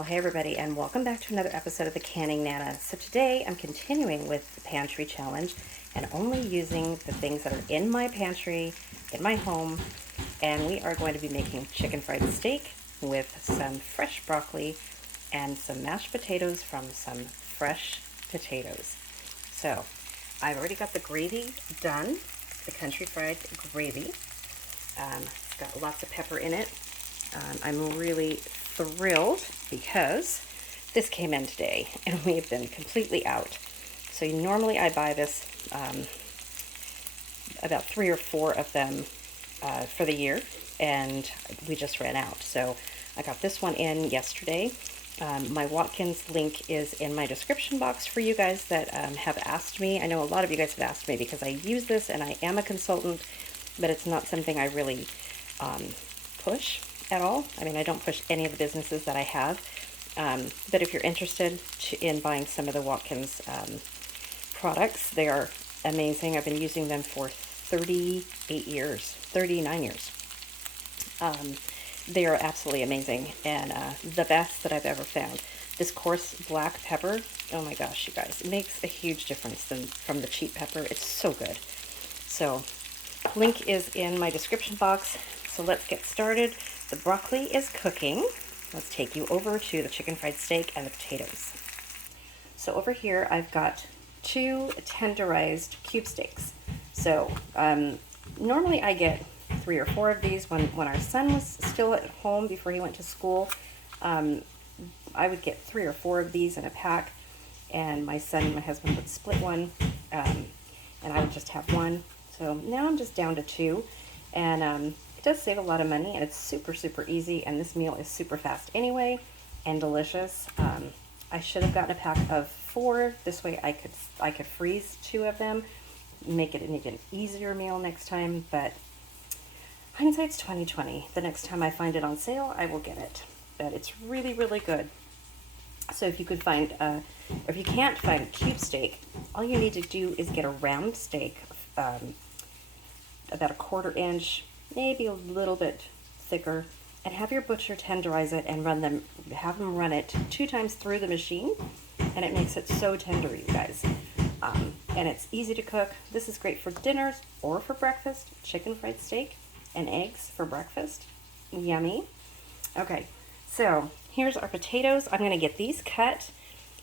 Well, hey everybody, and welcome back to another episode of the Canning Nana. So today I'm continuing with the pantry challenge and only using the things that are in my pantry, in my home, and we are going to be making chicken fried steak with some fresh broccoli and some mashed potatoes from some fresh potatoes. So I've already got the gravy done, the country fried gravy. It's got lots of pepper in it. I'm really thrilled because this came in today and we have been completely out. So normally I buy this about 3 or 4 of them for the year, and we just ran out. So I got this one in yesterday. My Watkins link is in my description box for you guys that have asked me. I know a lot of you guys have asked me because I use this and I am a consultant, but it's not something I really push at all. I mean, I don't push any of the businesses that I have, but if you're interested in buying some of the Watkins products, they are amazing. I've been using them for 38 years, 39 years. They are absolutely amazing and the best that I've ever found. This coarse black pepper, oh my gosh, you guys, it makes a huge difference from the cheap pepper. It's so good. So, link is in my description box. So let's get started. The broccoli is cooking. Let's take you over to the chicken fried steak and the potatoes. So over here I've got 2 tenderized cube steaks. So normally I get 3 or 4 of these. When our son was still at home before he went to school, I would get 3 or 4 of these in a pack, and my son and my husband would split one, and I would just have one. So now I'm just down to 2, and it does save a lot of money, and it's super, super easy, and this meal is super fast anyway, and delicious. I should have gotten a pack of 4. This way I could freeze 2 of them, make it an even easier meal next time, but hindsight's 2020. The next time I find it on sale, I will get it. But it's really, really good. So if you could find, or if you can't find a cube steak, all you need to do is get a round steak, about a 1/4 inch, maybe a little bit thicker, and have your butcher tenderize it and have them run it 2 times through the machine, and it makes it so tender, you guys. And it's easy to cook. This is great for dinners or for breakfast. Chicken fried steak and eggs for breakfast. Yummy. Okay, so here's our potatoes. I'm going to get these cut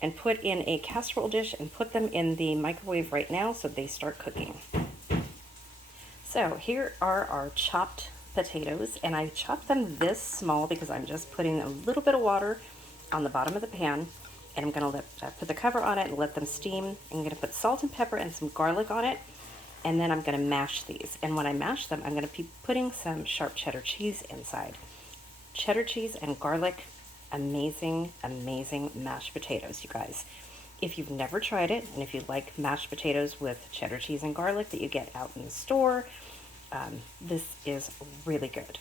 and put in a casserole dish and put them in the microwave right now so they start cooking. So here are our chopped potatoes, and I chopped them this small because I'm just putting a little bit of water on the bottom of the pan, and I'm going to put the cover on it and let them steam. I'm going to put salt and pepper and some garlic on it, and then I'm going to mash these. And when I mash them, I'm going to be putting some sharp cheddar cheese inside. Cheddar cheese and garlic, amazing, amazing mashed potatoes, you guys. If you've never tried it, and if you like mashed potatoes with cheddar cheese and garlic that you get out in the store, this is really good.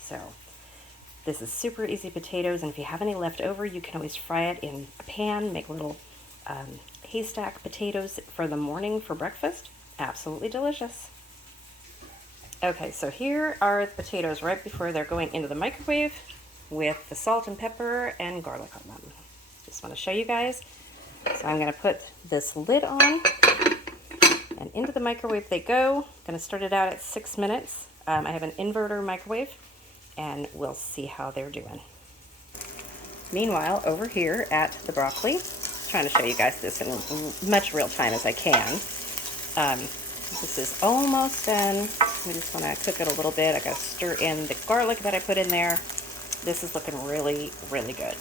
So this is super easy potatoes, and if you have any left over, you can always fry it in a pan, make little haystack potatoes for the morning for breakfast. Absolutely delicious. Okay, so here are the potatoes right before they're going into the microwave with the salt and pepper and garlic on them. Just want to show you guys. So I'm going to put this lid on, and into the microwave they go. I'm going to start it out at 6 minutes. I have an inverter microwave, and we'll see how they're doing. Meanwhile, over here at the broccoli, trying to show you guys this in as much real time as I can. This is almost done. We just want to cook it a little bit. I got to stir in the garlic that I put in there. This is looking really, really good.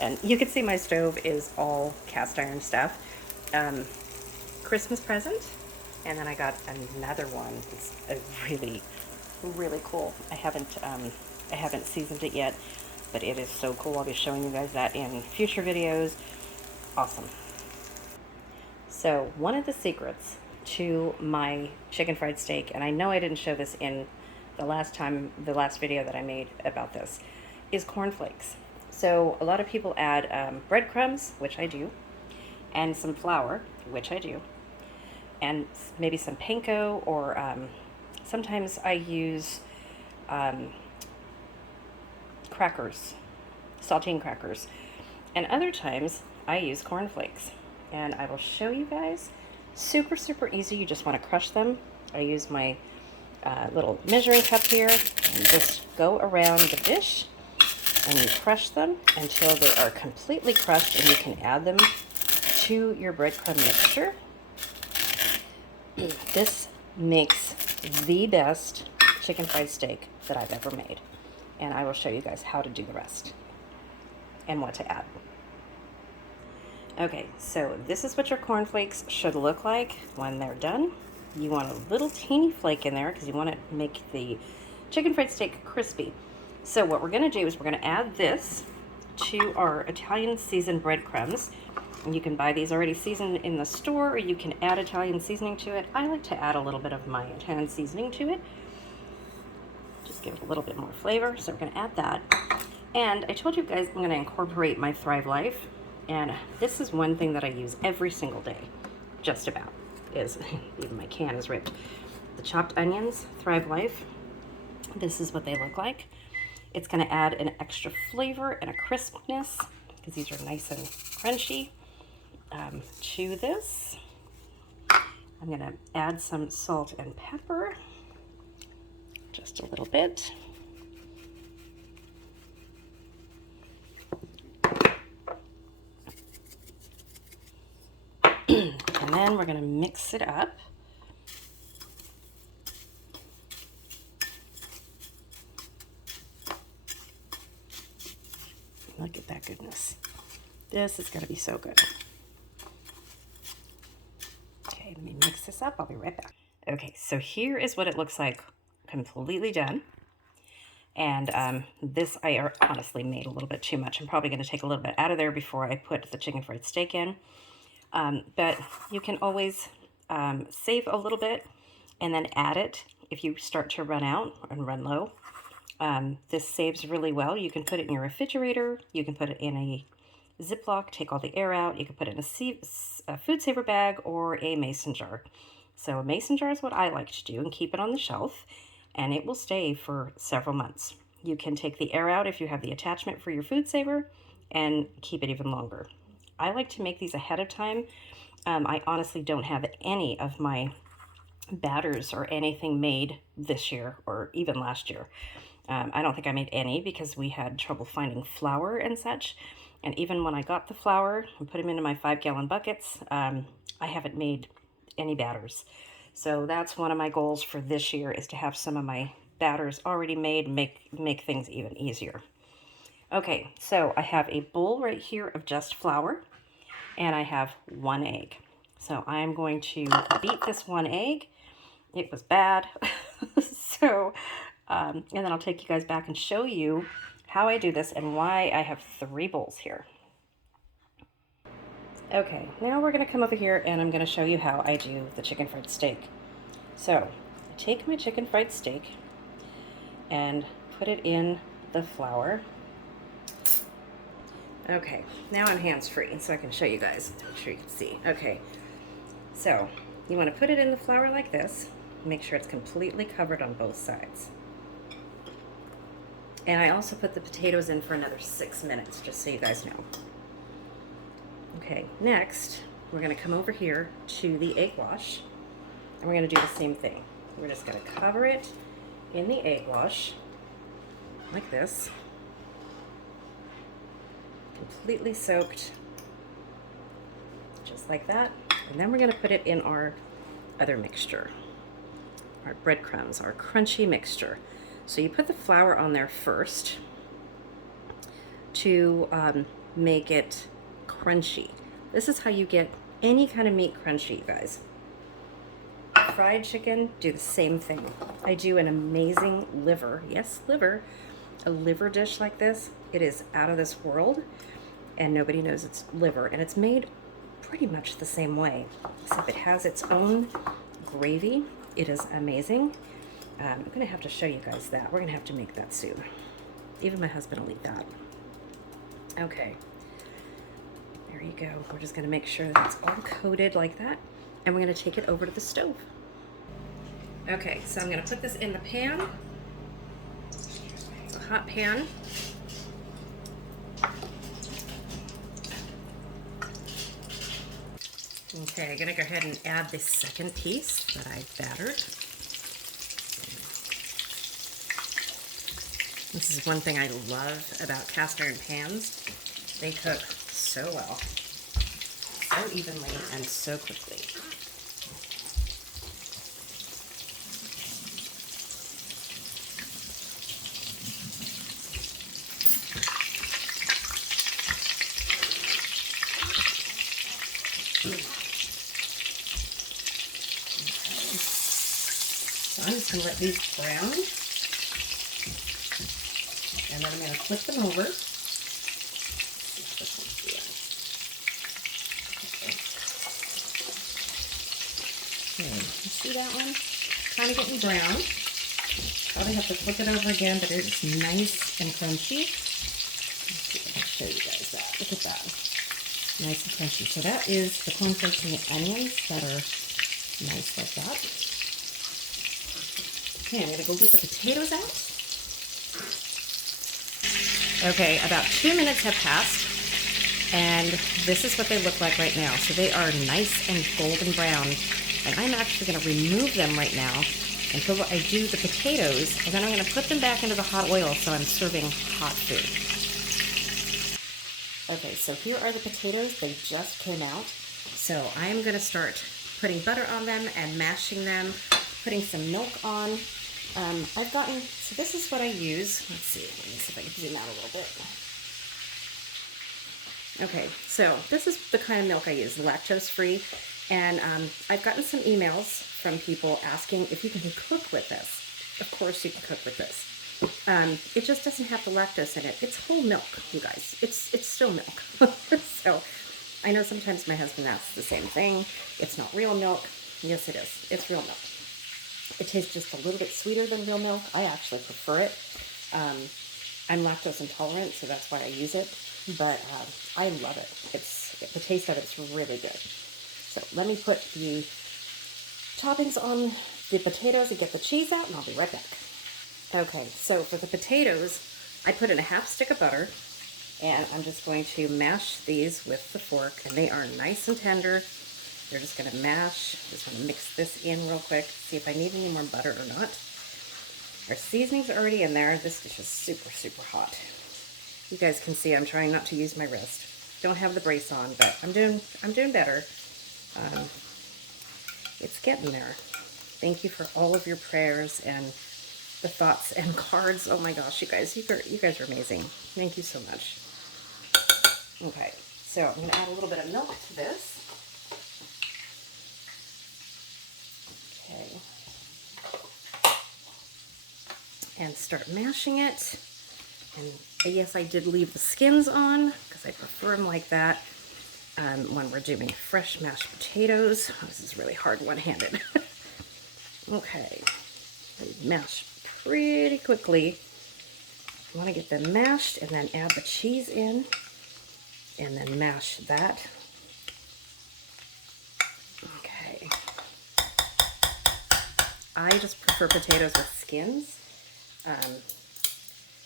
And you can see my stove is all cast iron stuff. Christmas present. And then I got another one. It's really, really cool. I haven't seasoned it yet, but it is so cool. I'll be showing you guys that in future videos. Awesome. So one of the secrets to my chicken fried steak, and I know I didn't show this in the last video that I made about this, is cornflakes. So a lot of people add breadcrumbs, which I do, and some flour, which I do, and maybe some panko, or sometimes I use crackers saltine crackers. And other times I use corn flakes. And I will show you guys. Super, super easy. You just want to crush them. I use my little measuring cup here and just go around the dish and you crush them until they are completely crushed, and you can add them to your breadcrumb mixture. This makes the best chicken fried steak that I've ever made. And I will show you guys how to do the rest and what to add. Okay, so this is what your cornflakes should look like when they're done. You want a little teeny flake in there because you want to make the chicken fried steak crispy. So what we're going to do is we're going to add this to our Italian seasoned breadcrumbs. And you can buy these already seasoned in the store, or you can add Italian seasoning to it. I like to add a little bit of my Italian seasoning to it. Just give it a little bit more flavor. So we're going to add that. And I told you guys I'm going to incorporate my Thrive Life. And this is one thing that I use every single day, just about, is, even my can is ripped. The chopped onions, Thrive Life, this is what they look like. It's gonna add an extra flavor and a crispness, because these are nice and crunchy, to this. I'm gonna add some salt and pepper, just a little bit. And then we're going to mix it up. Look at that goodness. This is going to be so good. Okay, let me mix this up. I'll be right back. Okay, so here is what it looks like completely done. And this I honestly made a little bit too much. I'm probably going to take a little bit out of there before I put the chicken fried steak in. But you can always save a little bit and then add it if you start to run out and run low. This saves really well. You can put it in your refrigerator. You can put it in a Ziploc, take all the air out. You can put it in a food saver bag or a mason jar. So a mason jar is what I like to do, and keep it on the shelf, and it will stay for several months. You can take the air out if you have the attachment for your food saver and keep it even longer. I like to make these ahead of time. I honestly don't have any of my batters or anything made this year or even last year. I don't think I made any because we had trouble finding flour and such. And even when I got the flour and put them into my 5-gallon buckets, I haven't made any batters. So that's one of my goals for this year, is to have some of my batters already made, make things even easier. Okay, so I have a bowl right here of just flour, and I have 1 egg. So I'm going to beat this 1 egg. It was bad. So, and then I'll take you guys back and show you how I do this and why I have 3 bowls here. Okay, now we're going to come over here and I'm going to show you how I do the chicken fried steak. So, I take my chicken fried steak and put it in the flour. Okay, now I'm hands-free, so I can show you guys. I'm sure you can see. Okay, so you want to put it in the flour like this. Make sure it's completely covered on both sides. And I also put the potatoes in for another 6 minutes, just so you guys know. Okay, next, we're going to come over here to the egg wash, and we're going to do the same thing. We're just going to cover it in the egg wash, like this. Completely soaked, just like that. And then we're going to put it in our other mixture, our breadcrumbs, our crunchy mixture. So you put the flour on there first to make it crunchy. This is how you get any kind of meat crunchy, guys. Fried chicken, do the same thing. I do an amazing liver, yes, liver, a liver dish like this. It is out of this world, and nobody knows it's liver, and it's made pretty much the same way, except it has its own gravy. It is amazing. I'm gonna have to show you guys that. We're gonna have to make that soon. Even my husband will eat that. Okay, there you go. We're just gonna make sure that it's all coated like that, and we're gonna take it over to the stove. Okay, so I'm gonna put this in the pan. It's a hot pan. Okay, I'm gonna go ahead and add this second piece that I battered. This is one thing I love about cast iron pans. They cook so well, so evenly, and so quickly. So I'm just going to let these brown, and then I'm going to flip them over. Okay, you see that one? Kind of getting brown. Probably have to flip it over again, but it's nice and crunchy. Let's see if I can show you guys that. Look at that. Nice and crunchy. So that is the cornflakes and the onions that are nice like that. Okay, I'm going to go get the potatoes out. Okay, about 2 minutes have passed, and this is what they look like right now. So they are nice and golden brown, and I'm actually going to remove them right now until I do the potatoes, and then I'm going to put them back into the hot oil so I'm serving hot food. Okay, so here are the potatoes. They just came out. So I'm going to start putting butter on them and mashing them, putting some milk on. So this is what I use. Let's see if I can zoom out a little bit. Okay, so this is the kind of milk I use, lactose-free. And I've gotten some emails from people asking if you can cook with this. Of course you can cook with this. It just doesn't have the lactose in it. It's whole milk, you guys. It's still milk. So I know sometimes my husband asks the same thing. It's not real milk. Yes, it is. It's real milk. It tastes just a little bit sweeter than real milk. I actually prefer it. I'm lactose intolerant, so that's why I use it. But I love it. The taste of it's really good. So let me put the toppings on the potatoes and get the cheese out, and I'll be right back. Okay, so for the potatoes, I put in a half stick of butter, and I'm just going to mash these with the fork, and they are nice and tender. They're just going to mash. Just want to mix this in real quick, see if I need any more butter or not. Our seasoning's already in there. This dish is super, super hot. You guys can see I'm trying not to use my wrist. Don't have the brace on, but I'm doing better. It's getting there. Thank you for all of your prayers and the thoughts and cards. Oh my gosh, you guys are amazing. Thank you so much. Okay, so I'm going to add a little bit of milk to this. Okay. And start mashing it. And yes, I did leave the skins on because I prefer them like that when we're doing fresh mashed potatoes. Oh, this is really hard one-handed. Okay, they mash pretty quickly. You want to get them mashed and then add the cheese in and then mash that. Okay. I just prefer potatoes with skins.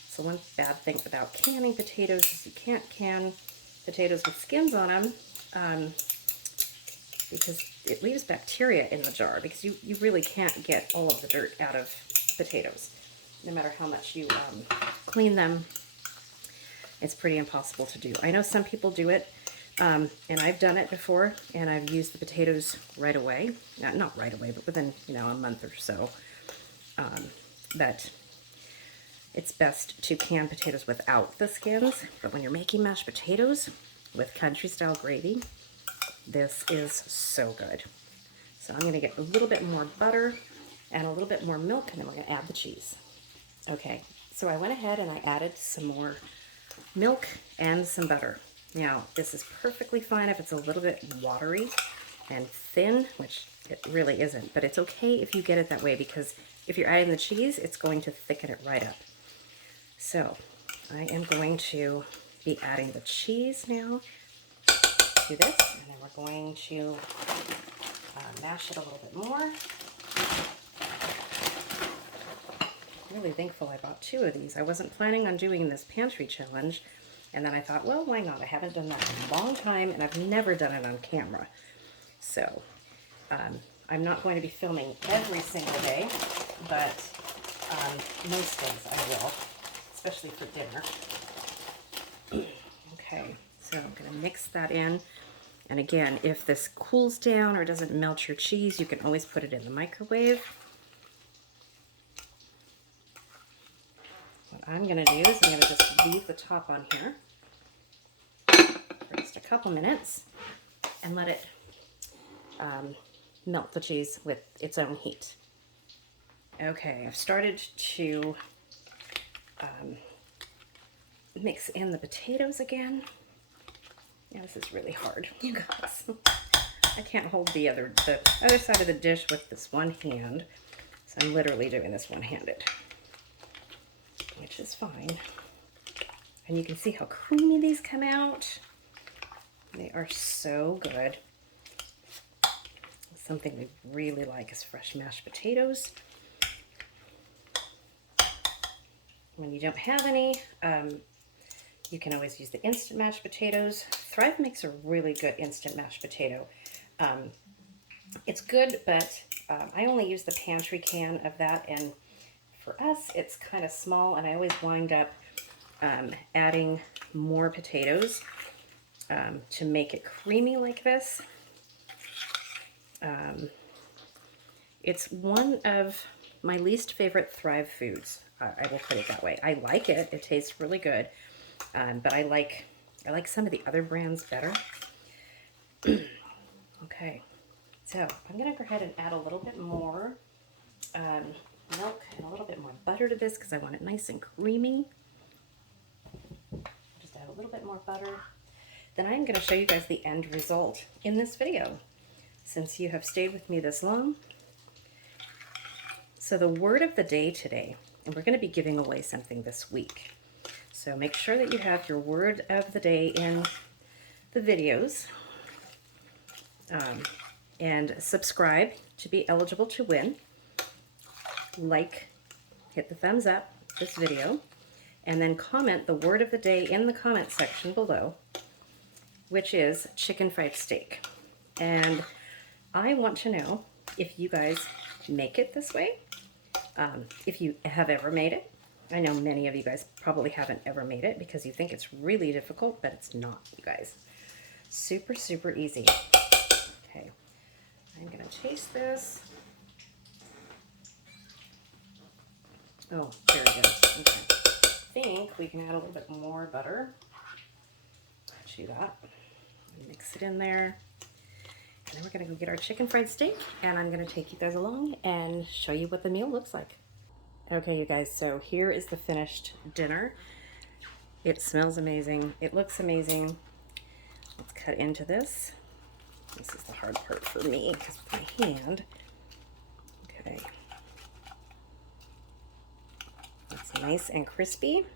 So one bad thing about canning potatoes is you can't can potatoes with skins on them because it leaves bacteria in the jar, because you really can't get all of the dirt out of potatoes. No matter how much you clean them, it's pretty impossible to do. I know some people do it, and I've done it before, and I've used the potatoes right away. Not right away, but within, a month or so. But it's best to can potatoes without the skins. But when you're making mashed potatoes with country-style gravy, this is so good. So I'm going to get a little bit more butter and a little bit more milk, and then we're going to add the cheese. Okay, so I went ahead and I added some more milk and some butter. Now, this is perfectly fine if it's a little bit watery and thin, which it really isn't, but it's okay if you get it that way, because if you're adding the cheese, it's going to thicken it right up. So I am going to be adding the cheese now to this, and then we're going to mash it a little bit more. I'm really thankful I bought 2 of these. I wasn't planning on doing this pantry challenge, and then I thought, well, why not? I haven't done that in a long time, and I've never done it on camera. So I'm not going to be filming every single day, but most days I will, especially for dinner. Okay, so I'm going to mix that in. And again, if this cools down or doesn't melt your cheese, you can always put it in the microwave. What I'm going to do is I'm going to just leave the top on here for just a couple minutes and let it melt the cheese with its own heat. Okay, I've started to mix in the potatoes again. Yeah, this is really hard, you guys. I can't hold the other side of the dish with this one hand, so I'm literally doing this one-handed, which is fine. And you can see how creamy these come out. They are so good. Something we really like is fresh mashed potatoes. When you don't have any, you can always use the instant mashed potatoes. Thrive makes a really good instant mashed potato. It's good, but I only use the pantry can of that, and for us, it's kind of small, and I always wind up adding more potatoes to make it creamy like this. It's one of my least favorite Thrive foods. I will put it that way. I like it. It tastes really good, but I like some of the other brands better. Okay, so I'm gonna go ahead and add a little bit more milk and a little bit more butter to this because I want it nice and creamy. Just add a little bit more butter. Then I'm going to show you guys the end result in this video, since you have stayed with me this long. So the word of the day today, and we're going to be giving away something this week. So make sure that you have your word of the day in the videos. And subscribe to be eligible to win. Like, hit the thumbs up this video, and then comment the word of the day in the comment section below, which is chicken fried steak. And I want to know if you guys make it this way, if you have ever made it. I know many of you guys probably haven't ever made it because you think it's really difficult, but it's not, you guys. Super, super easy. Okay, I'm gonna taste this. Oh, very good. Okay. I think we can add a little bit more butter to that. Mix it in there. And then we're going to go get our chicken fried steak, and I'm going to take you guys along and show you what the meal looks like. Okay, you guys, so here is the finished dinner. It smells amazing. It looks amazing. Let's cut into this. This is the hard part for me because with my hand. Okay. It's nice and crispy.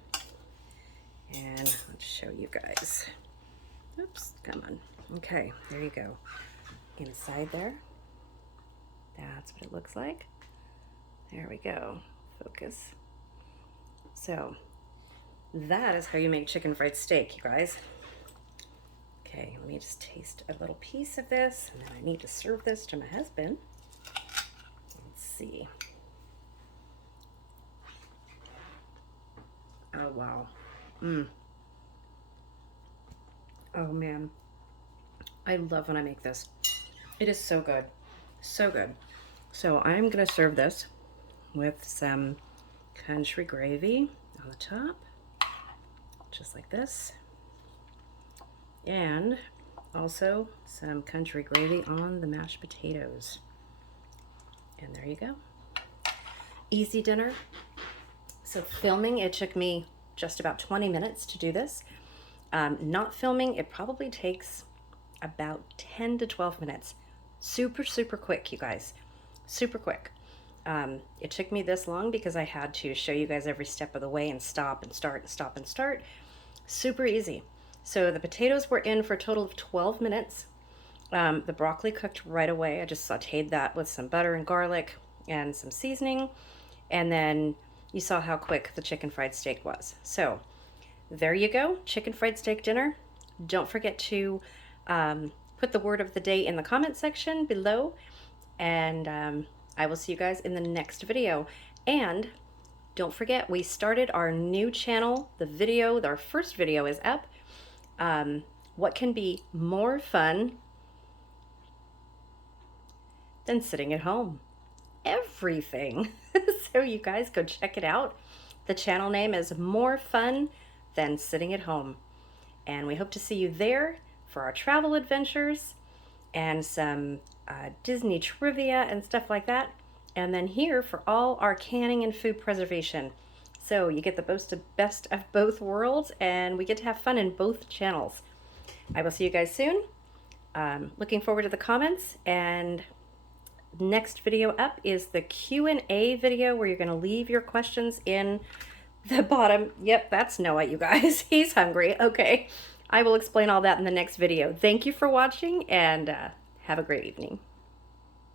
And let's show you guys. Oops, come on. Okay, there you go. Inside there. That's what it looks like. There we go. Focus. So, that is how you make chicken fried steak, you guys. Okay, let me just taste a little piece of this, and then I need to serve this to my husband. Let's see. Oh, wow. Oh, man. I love when I make this. It is so good. So good. So I'm going to serve this with some country gravy on the top. Just like this. And also some country gravy on the mashed potatoes. And there you go. Easy dinner. So filming, it took me just about 20 minutes to do this. Not filming, it probably takes about 10 to 12 minutes. Super, super quick, you guys. Super quick. It took me this long because I had to show you guys every step of the way and stop and start and stop and start. Super easy. So the potatoes were in for a total of 12 minutes. The broccoli cooked right away. I just sauteed that with some butter and garlic and some seasoning. And then you saw how quick the chicken fried steak was. So there you go, chicken fried steak dinner. Don't forget to put the word of the day in the comment section below, and I will see you guys in the next video. And don't forget, we started our new channel. Our first video is up. What can be more fun than sitting at home? Everything. So you guys go check it out. The channel name is More Fun Than Sitting at Home. And we hope to see you there for our travel adventures and some Disney trivia and stuff like that. And then here for all our canning and food preservation. So you get the best of both worlds, and we get to have fun in both channels. I will see you guys soon. Looking forward to the comments, and next video up is the Q&A video where you're going to leave your questions in the bottom. Yep, that's Noah, you guys. He's hungry. Okay, I will explain all that in the next video. Thank you for watching, and have a great evening.